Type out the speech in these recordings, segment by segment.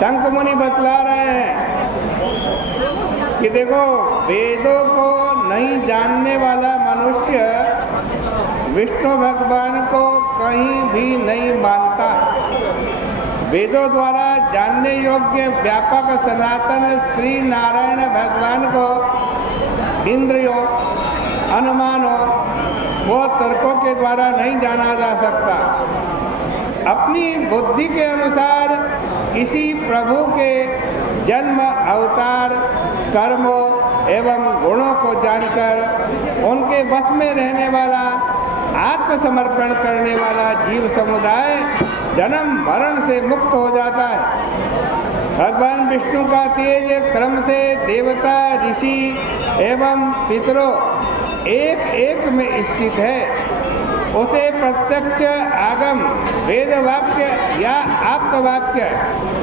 शंख मुनि बतला रहे हैं कि देखो, वेदों को नहीं जानने वाला मनुष्य विष्णु भगवान को कहीं भी नहीं मानता। वेदों द्वारा जानने योग्य व्यापक सनातन श्री नारायण भगवान को इंद्रियों, अनुमानों व तर्कों के द्वारा नहीं जाना जा सकता। अपनी बुद्धि के अनुसार किसी प्रभु के जन्म, अवतार, कर्मों एवं गुणों को जानकर उनके वश में रहने वाला, आत्मसमर्पण करने वाला जीव समुदाय जन्म मरण से मुक्त हो जाता है। भगवान विष्णु का तेज क्रम से देवता, ऋषि एवं पितरों एक एक में स्थित है। उसे प्रत्यक्ष आगम, वेद वाक्य या आप्तवाक्य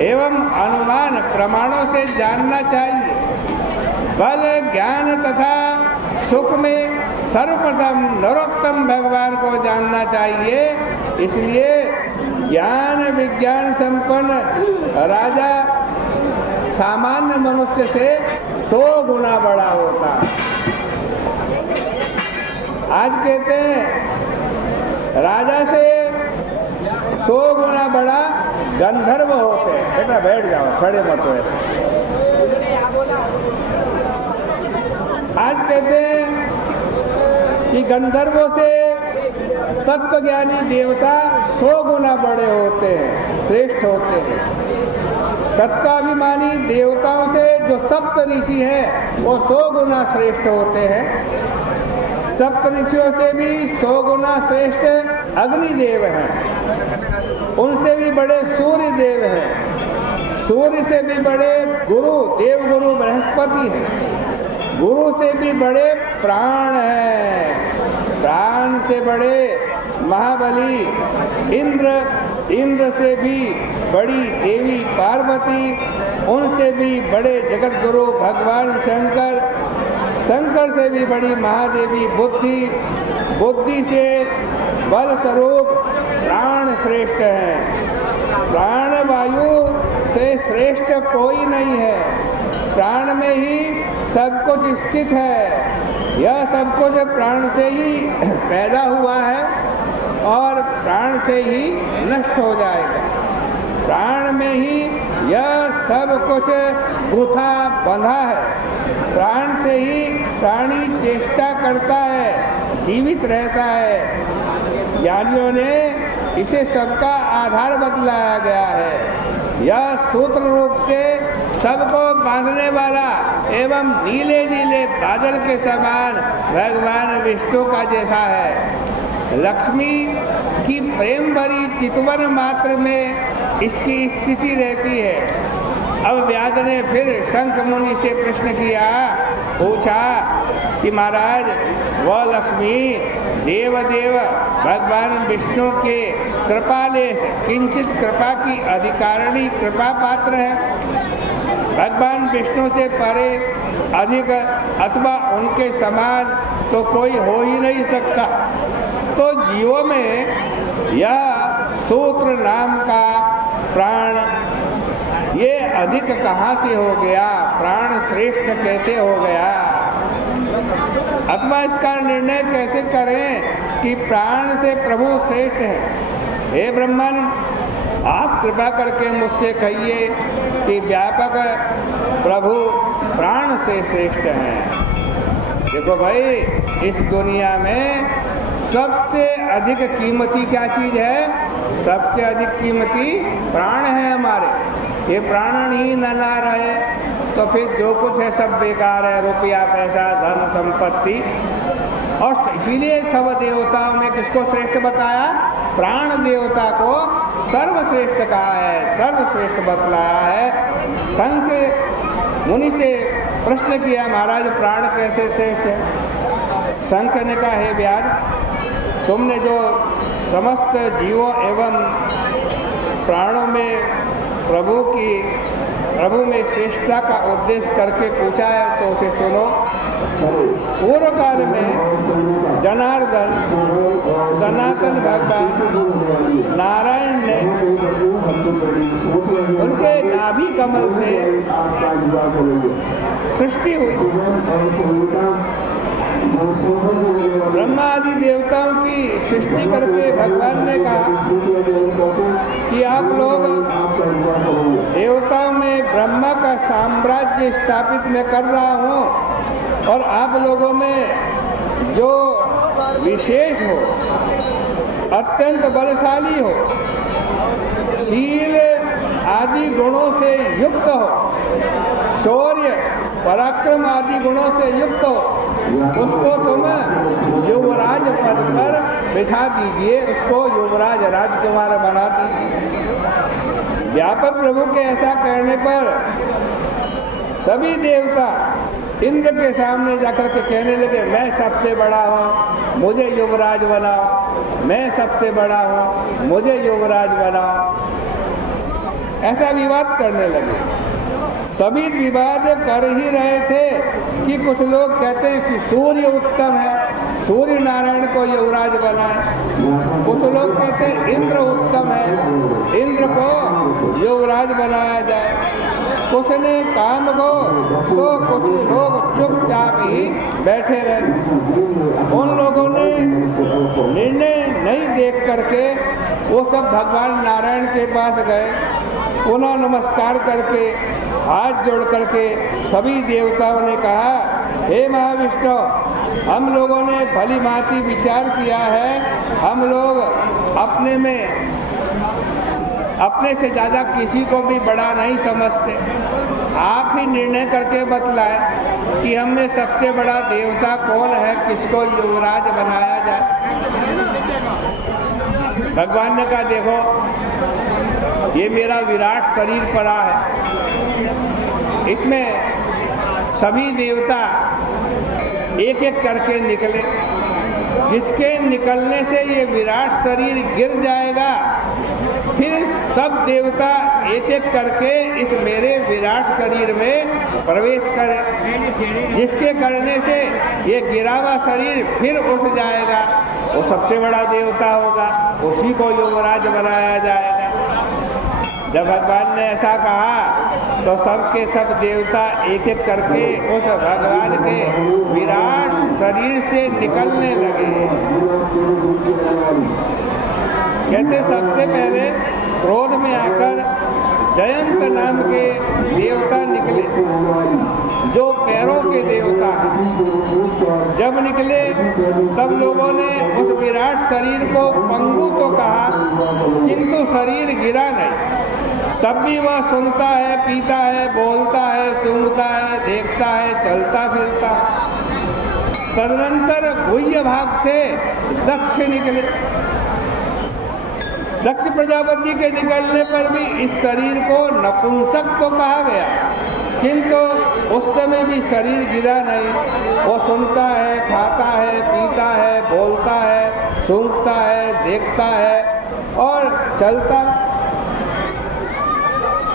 एवं अनुमान प्रमाणों से जानना चाहिए। बल, ज्ञान तथा सुख में सर्वप्रथम नरोत्तम भगवान को जानना चाहिए। इसलिए ज्ञान विज्ञान संपन्न राजा सामान्य मनुष्य से 100 गुना बड़ा होता। आज कहते हैं राजा से 100 गुना बड़ा गंधर्व होते हैं। बेटा बैठ जाओ, खड़े मत हो ऐसे। आज कहते हैं कि गंधर्वों से तत्वज्ञानी देवता 100 गुना बड़े होते हैं, श्रेष्ठ होते हैं। तत्वाभिमानी देवताओं से जो सप्त ऋषि हैं वो 100 गुना श्रेष्ठ होते हैं। सप्त ऋषियों से भी 100 गुना श्रेष्ठ अग्निदेव हैं। उनसे भी बड़े सूर्य देव हैं। सूर्य से भी बड़े गुरु, देवगुरु बृहस्पति हैं। गुरु से भी बड़े प्राण हैं। प्राण से बड़े महाबली इंद्र, इंद्र से भी बड़ी देवी पार्वती, उनसे भी बड़े जगत गुरु भगवान शंकर, शंकर से भी बड़ी महादेवी बुद्धि, बुद्धि से बल स्वरूप प्राण श्रेष्ठ है। प्राण वायु से श्रेष्ठ कोई नहीं है। प्राण में ही सब कुछ स्थित है। यह सब कुछ प्राण से ही पैदा हुआ है और प्राण से ही नष्ट हो जाएगा। प्राण में ही यह सब कुछ गुथा बंधा है। प्राण से ही प्राणी चेष्टा करता है, जीवित रहता है। ज्ञानियों ने इसे सबका आधार बतलाया गया है। यह सूत्र रूप से सबको बांधने वाला एवं नीले नीले बादल के समान भगवान विष्णु का जैसा है। लक्ष्मी की प्रेम भरी चितवन मात्र में इसकी स्थिति रहती है। अब व्यास ने फिर शंख मुनि से प्रश्न किया, पूछा कि महाराज वह लक्ष्मी देवदेव भगवान विष्णु के कृपालेश किंचित कृपा की अधिकारिणी कृपा पात्र है। भगवान विष्णु से परे अधिक अथवा उनके समान तो कोई हो ही नहीं सकता। तो जीवों में यह सूत्र नाम का प्राण ये अधिक कहाँ से हो गया? प्राण श्रेष्ठ कैसे हो गया? अथवा इसका निर्णय कैसे करें कि प्राण से प्रभु श्रेष्ठ है? हे ब्रह्मन, आप कृपा करके मुझसे कहिए कि व्यापक प्रभु प्राण से श्रेष्ठ हैं। देखो भाई, इस दुनिया में सबसे अधिक कीमती क्या चीज़ है? सबसे अधिक कीमती प्राण है हमारे। ये प्राण ही न रहे तो फिर जो कुछ है सब बेकार है। रुपया, पैसा, धन, संपत्ति। और इसीलिए सब देवताओं में किसको श्रेष्ठ बताया? प्राण देवता को सर्वश्रेष्ठ कहा है, सर्वश्रेष्ठ बतलाया है। शंख मुनि से प्रश्न किया, महाराज प्राण कैसे श्रेष्ठ है? शंख ने कहा, हे व्यास, तुमने जो समस्त जीवों एवं प्राणों में प्रभु में श्रेष्ठता का उद्देश्य करके पूछा है, तो उसे सुनो। पूर्व काल में जनार्दन सनातन भगवान नारायण ने उनके नाभि कमल से सृष्टि हुई। ब्रह्मा आदि देवताओं की सृष्टि करके भगवान ने कहा कि आप लोग देवताओं में ब्रह्मा का साम्राज्य स्थापित मैं कर रहा हूँ, और आप लोगों में जो विशेष हो, अत्यंत बलशाली हो, शील आदि गुणों से युक्त हो, शौर्य पराक्रम आदि गुणों से युक्त हो, उसको तुम युवराज पद पर बिठा दीजिए, उसको युवराज राजकुमार बना दीजिए। व्यापक प्रभु के ऐसा कहने पर सभी देवता इंद्र के सामने जाकर के कहने लगे, मैं सबसे बड़ा हूँ, मुझे युवराज बनाओ, मैं सबसे बड़ा हूँ, मुझे युवराज बनाओ। ऐसा विवाद करने लगे। सभी विवाद कर ही रहे थे कि कुछ लोग कहते हैं कि सूर्य उत्तम है, सूर्य नारायण को युवराज बनाए। कुछ लोग कहते हैं इंद्र उत्तम है, इंद्र को युवराज बनाया जाए। कुछ ने काम को, तो कुछ लोग चुपचाप ही बैठे रहे। उन लोगों ने निर्णय नहीं देख करके वो सब भगवान नारायण के पास गए। पुनः नमस्कार करके हाथ जोड़ करके सभी देवताओं ने कहा, हे महाविष्णु, हम लोगों ने भली भांति विचार किया है, हम लोग अपने से ज़्यादा किसी को भी बड़ा नहीं समझते। आप ही निर्णय करके बतलाएं कि हम में सबसे बड़ा देवता कौन है, किसको युवराज बनाया जाए। भगवान ने कहा, देखो ये मेरा विराट शरीर पड़ा है, इसमें सभी देवता एक एक करके निकले। जिसके निकलने से ये विराट शरीर गिर जाएगा, फिर सब देवता एक एक करके इस मेरे विराट शरीर में प्रवेश करें। जिसके करने से ये गिरा हुआ शरीर फिर उठ जाएगा, वो सबसे बड़ा देवता होगा, उसी को युवराज बनाया जाएगा। जब भगवान ने ऐसा कहा तो सब के सब देवता एक एक करके उस भगवान के विराट शरीर से निकलने लगे। कहते सबसे पहले क्रोध में आकर जयंत नाम के देवता निकले, जो पैरों के देवता हैं। जब निकले तब लोगों ने उस विराट शरीर को पंगु तो कहा, किंतु शरीर गिरा नहीं। तब भी वह सुनता है, पीता है, बोलता है, सूंघता है, देखता है, चलता फिरता। तदनंतर गुह्य भाग से दक्ष निकले। दक्ष प्रजापति के निकलने पर भी इस शरीर को नपुंसक तो कहा गया, किंतु उस समय भी शरीर गिरा नहीं। वो सुनता है, खाता है, पीता है, बोलता है, सूंघता है, देखता है और चलता